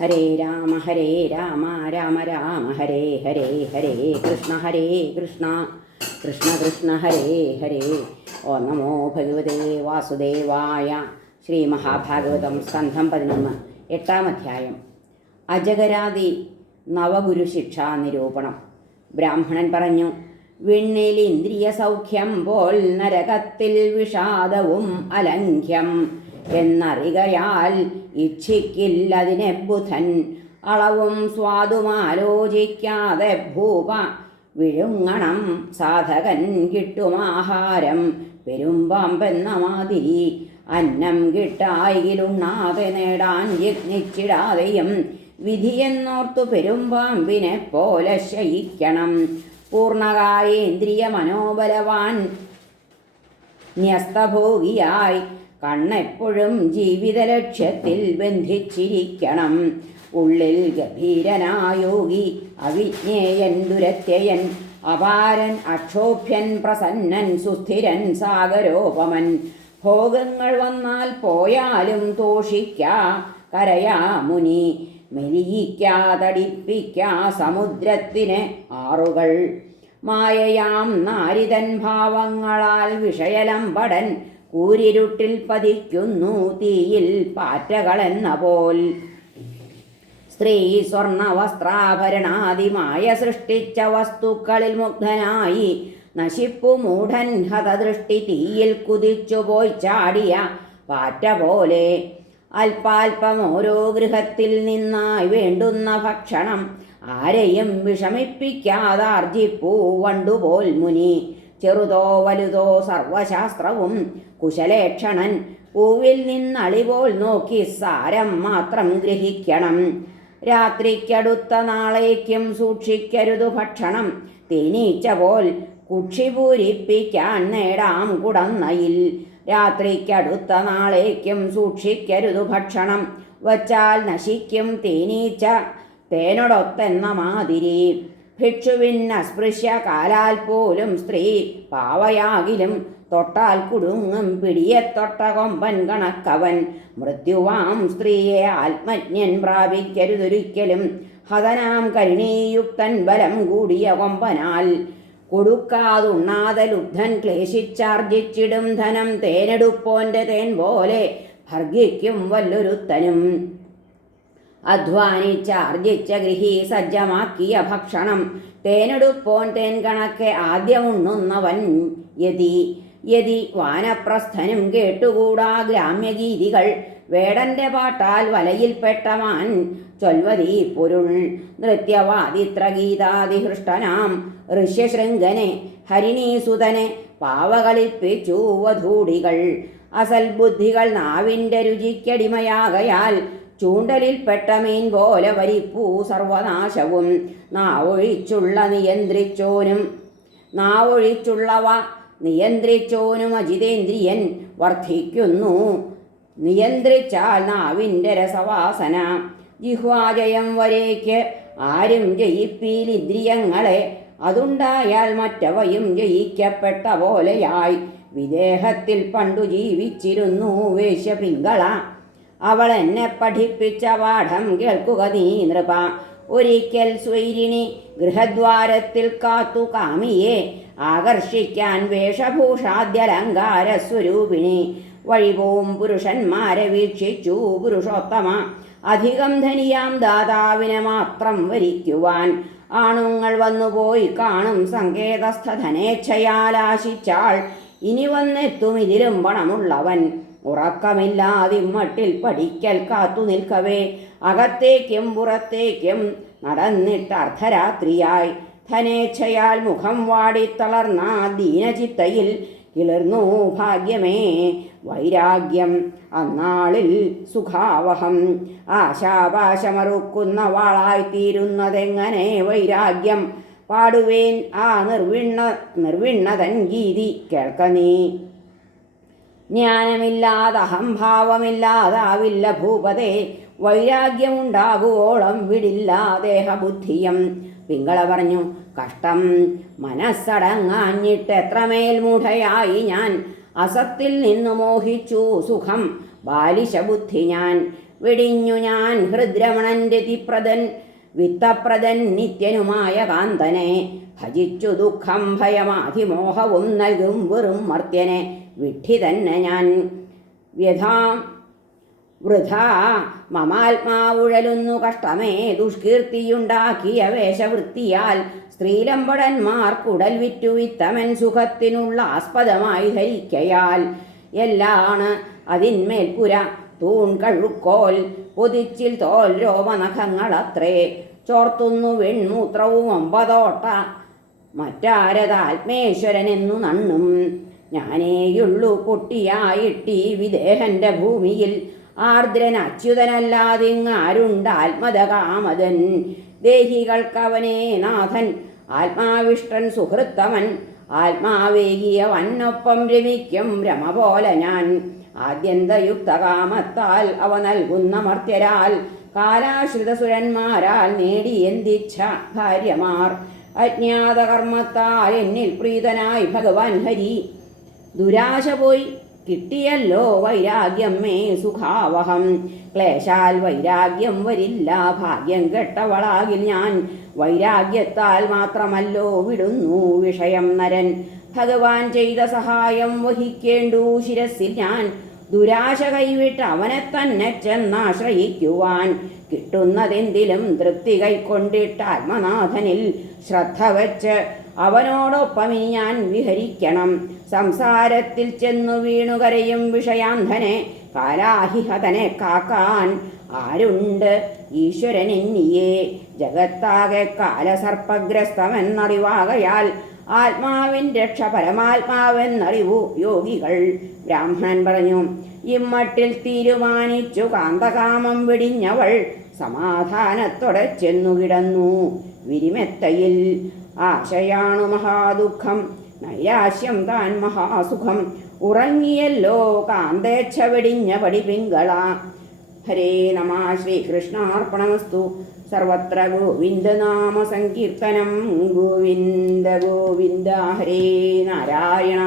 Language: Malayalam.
ഹരേ രാമ രാമ രാമ ഹരേ ഹരേ ഹരേ കൃഷ്ണ കൃഷ്ണ കൃഷ്ണ ഹരേ ഹരേ. ഓ നമോ ഭഗവതേ വാസുദേവായ. ശ്രീ മഹാഭാഗവതം സ്കന്ധം 11 8-ാം അധ്യായം. അജഗരാദി നവഗുരു ശിക്ഷാ നിരൂപണം. ബ്രാഹ്മണൻ പറഞ്ഞു, വിണ്ണിൽ ഇന്ദ്രിയ സൗഖ്യം പോൽ നരകത്തിൽ വിഷാദവും അലംഘ്യം എന്നറികയാൽ ഇച്ഛിക്കില്ലതിനെ ബുധൻ. അളവും സ്വാദുമാലോചിക്കാതെ ഭൂപ വിഴുങ്ങണം സാധകൻ കിട്ടുമാഹാരം പെരുമ്പാമ്പെന്ന മാതിരി. അന്നം കിട്ടായിലുണ്ണാതെ നേടാൻ യത്നിച്ചിടാതെയും വിധിയെന്നോർത്തു പെരുമ്പാമ്പിനെ പോലെ ശയിക്കണം. പൂർണ്ണകായേന്ദ്രിയ മനോബലവാൻ ന്യസ്തഭോഗിയായി കണ്ണെപ്പോഴും ജീവിത ലക്ഷ്യത്തിൽ ബന്ധിച്ചിരിക്കണം. ഉള്ളിൽ ഗംഭീരനായോഗി അവിജ്ഞേയൻ ദുരത്യയൻ അപാരൻ അക്ഷോഭ്യൻ പ്രസന്നൻ സുസ്ഥിരൻ സാഗരോപമൻ. ഭോഗങ്ങൾ വന്നാൽ പോയാലും തോഷിക്കാ കരയാ മുനി, മെലിയിക്കാതടിപ്പിക്കാ സമുദ്രത്തിന് ആറുകൾ. മായയാം നാരിതൻ ഭാവങ്ങളാൽ വിഷയലമ്പടൻ കൂരിരുട്ടിൽ പതിക്കുന്നു തീയിൽ പാറ്റകളെന്ന പോൽ. സ്ത്രീ സ്വർണ വസ്ത്രാഭരണാദിമായ സൃഷ്ടിച്ച വസ്തുക്കളിൽ മുഗ്ധനായി നശിപ്പു മൂഢൻ ഹതദൃഷ്ടി തീയിൽ കുതിച്ചുപോയി ചാടിയ പാറ്റ പോലെ. അല്പാൽപം ഓരോ ഗൃഹത്തിൽ നിന്നായി വേണ്ടുന്ന ഭക്ഷണം ആരെയും വിഷമിപ്പിക്കാതാർജിപ്പൂ വണ്ടുപോൽ മുനി. ചെറുതോ വലുതോ സർവശാസ്ത്രവും കുശലേക്ഷണൻ പൂവിൽ നിന്നളിപോൽ നോക്കി സാരം മാത്രം ഗ്രഹിക്കണം. രാത്രിക്കടുത്ത നാളേക്കും സൂക്ഷിക്കരുതു ഭക്ഷണം, തേനീച്ച പോൽ കുക്ഷി പൂരിപ്പിക്കാൻ നേടാം കുടന്നയിൽ. രാത്രിക്കടുത്ത നാളേക്കും സൂക്ഷിക്കരുതു ഭക്ഷണം, വച്ചാൽ നശിക്കും തേനീച്ച തേനോടൊത്തെന്ന മാതിരി. ഭിക്ഷുവിനസ്പൃശ്യ കാലാൽ പോലും സ്ത്രീ പാവയാകിലും തൊട്ടാൽ കുടുങ്ങും പിടിയെ തൊട്ട കൊമ്പൻ കണക്കവൻ. മൃത്യുവാം സ്ത്രീയെ ആത്മജ്ഞൻ പ്രാപിക്കരുതൊരിക്കലും, ഹതനാം കരുണീയുക്തൻ ബലം കൂടിയ കൊമ്പനാൽ. കൊടുക്കാതുണ്ണാതെ ലുബ്ധൻ ക്ലേശിച്ചാർജിച്ചിടും ധനം തേനെടുപ്പോൻ്റെ തേൻ പോലെ ഭർഗിക്കും വല്ലൊരുത്തനും. അധ്വാനിച്ചാർജിച്ച ഗൃഹി സജ്ജമാക്കിയ ഭക്ഷണം തേനെടുപ്പോൻ തേൻ കണക്കെ ആദ്യമുണ്ണുന്നവൻ യതി. യതി വാനപ്രസ്ഥനും കേട്ടുകൂടാ ഗ്രാമ്യഗീതികൾ, വേടന്റെ പാട്ടാൽ വലയിൽപ്പെട്ടമാൻ ചൊൽവതി പൊരുൾ. നൃത്യവാദിത്രഗീതാതിഹൃഷ്ടനാം ഋഷ്യശൃംഗനെ ഹരിണീസുതനെ പാവകളിപ്പിച്ചു വധൂടികൾ. അസൽബുദ്ധികൾ നാവിൻ്റെ രുചിക്കടിമയാകയാൽ ചൂണ്ടലിൽപ്പെട്ട മീൻ പോലെ വരിപ്പൂ സർവനാശവും. നാവൊഴിച്ചുള്ളവ നിയന്ത്രിച്ചോനും അജിതേന്ദ്രിയൻ വർദ്ധിക്കുന്നു. നിയന്ത്രിച്ചാൽ നാവിൻ്റെ രസവാസന. ജിഹ്വാജയം വരേക്ക് ആരും ജയിപ്പീലിന്ദ്രിയങ്ങളെ, അതുണ്ടായാൽ മറ്റവയും ജയിക്കപ്പെട്ട പോലെയായി. വിദേഹത്തിൽ പണ്ടു ജീവിച്ചിരുന്നു വേശ്യ പിങ്കള, അവൾ എന്നെ പഠിപ്പിച്ച പാഠം കേൾക്കുക നീ നൃപ. ഒരിക്കൽ സ്വൈരിണി ഗൃഹദ്വാരത്തിൽ കാത്തു കാമിയെ ആകർഷിക്കാൻ വേഷഭൂഷാദ്യലങ്കാര സ്വരൂപിണി. വഴിപോവും പുരുഷന്മാരെ വീക്ഷിച്ചു പുരുഷോത്തമ, അധികം ധനിയാം ദാതാവിനെ മാത്രം വരിക്കുവാൻ. ആണുങ്ങൾ വന്നുപോയി കാണും സങ്കേതസ്ഥ ധനേച്ഛയാലാശിച്ചാൾ. ഇനി വന്നെത്തും ഇതിലും പണമുള്ളവൻ. ഉറക്കമില്ലാതിമ്മട്ടിൽ പഠിക്കൽ കാത്തു നിൽക്കവേ അകത്തേക്കും പുറത്തേക്കും നടന്നിട്ട് അർദ്ധരാത്രിയായി. ധനേച്ഛയാൽ മുഖം വാടിത്തളർന്ന ദീനചിത്തയിൽ കിളിർന്നു ഭാഗ്യമേ വൈരാഗ്യം. അന്നാളിൽ സുഖാവഹം ആശാപാശമറുക്കുന്ന വാളായിത്തീരുന്നതെങ്ങനെ വൈരാഗ്യം. പാടുവേൻ ആ നിർവിണ്ണതൻ ഗീതി കേൾക്ക നീ. ജ്ഞാനമില്ലാതെ അഹംഭാവമില്ലാതാവില്ല ഭൂപതേ, വൈരാഗ്യമുണ്ടാകുവോളം വിടില്ല ദേഹബുദ്ധിയം. പിങ്കള പറഞ്ഞു, കഷ്ടം മനസ്സടങ്ങാഞ്ഞിട്ട് എത്രമേൽ മൂഢയായി ഞാൻ. അസത്തിൽ നിന്നു മോഹിച്ചു സുഖം ബാലിശബുദ്ധി ഞാൻ. വെടിഞ്ഞു ഞാൻ ഹൃദ്രമണന്റെ തിപ്രദൻ വിത്തപ്രദൻ നിത്യനുമായ കാന്തനെ ഭജിച്ചു ദുഃഖം ഭയമാധിമോഹവും നൽകും വെറും മർത്യനെ വിഡ്ഢി തന്നെ ഞാൻ വൃഥാ മമാത്മാവുഴലുന്നു കഷ്ടമേ ദുഷ്കീർത്തിയുണ്ടാക്കിയ വേഷവൃത്തിയാൽ സ്ത്രീലമ്പടന്മാർക്കുടൽ വിറ്റു വിത്തമൻ സുഖത്തിനുള്ള ആസ്പദമായി ധരിക്കയാൽ എല്ലാണ് അതിന്മേൽ പുര തൂൺ കഴുക്കോൽ പൊതിച്ചിൽ തോൽ രോമനഖങ്ങളത്രേ ചോർത്തുന്നു വെൺമൂത്രവും 9 മറ്റാരതാത്മേശ്വരനെന്നു നണ്ണും ഞാനേയുള്ളു പൊട്ടിയായിട്ടീ വിദേഹന്റെ ഭൂമിയിൽ ആർദ്രൻ അച്യുതനല്ലാതിങ്ങാരുണ്ടാത്മത കാമതൻ ദേഹികൾക്കവനേ നാഥൻ ആത്മാവിഷ്ടൻ സുഹൃത്തമൻ ആത്മാവേകിയ വന്നൊപ്പം രമിക്കും രമ പോലെ ഞാൻ ആദ്യന്തയുക്തകാമത്താൽ അവ നൽകുന്ന മർത്യരാൽ കാലാശ്രിതസുരന്മാരാൽ നേടിയെന്തിച്ഛ ഭാര്യമാർ അജ്ഞാതകർമ്മത്താൽ എന്നിൽ പ്രീതനായി ഭഗവാൻ ഹരി ദുരാശ പോയി കിട്ടിയല്ലോ വൈരാഗ്യം മേ സുഖാവഹം ക്ലേശാൽ വൈരാഗ്യം വരില്ല ഭാഗ്യം കെട്ടവളാകിൽ ഞാൻ വൈരാഗ്യത്താൽ മാത്രമല്ലോ വിടുന്നു വിഷയം നരൻ ഭഗവാൻ ചെയ്ത സഹായം വഹിക്കേണ്ടു ശിരസിൽ ഞാൻ ദുരാശ കൈവിട്ട് അവനെ തന്നെ ചെന്നാശ്രയിക്കുവാൻ കിട്ടുന്നതെന്തിലും തൃപ്തി കൈക്കൊണ്ടിട്ട് ആത്മനാഥനിൽ ശ്രദ്ധ വച്ച് അവനോടൊപ്പം ഇനി ഞാൻ വിഹരിക്കണം സംസാരത്തിൽ ചെന്നു വീണുകരയും വിഷയാന്ധനെ കാലാഹിഹതനെ കാക്കാൻ ആരുണ്ട് ഈശ്വരനെന്നിയേ ജഗത്താകെ കാലസർപ്പഗ്രസ്തമെന്നറിവാകയാൽ ആത്മാവിൻ രക്ഷ പരമാത്മാവെന്നറിവു യോഗികൾ ബ്രാഹ്മണൻ പറഞ്ഞു ഇമ്മട്ടിൽ തീരുമാനിച്ചു കാന്തകാമം വെടിഞ്ഞവൾ സമാധാനത്തോടെ ചെന്നു കിടന്നു വിരിമെത്തയിൽ ആശയാണു മഹാദുഃഖം നൈരാശ്യം താൻ മഹാസുഖം ഉറങ്ങിയല്ലോ കാന്തേച്ഛ വെടിഞ്ഞ പടി പിങ്കള ഹരേ നമ ശ്രീകൃഷ്ണാർപ്പണമസ്തു സർവത്ര ഗോവിന്ദനാമ സങ്കീർത്തനം ഗോവിന്ദ ഗോവിന്ദ ഹരേ നാരായണ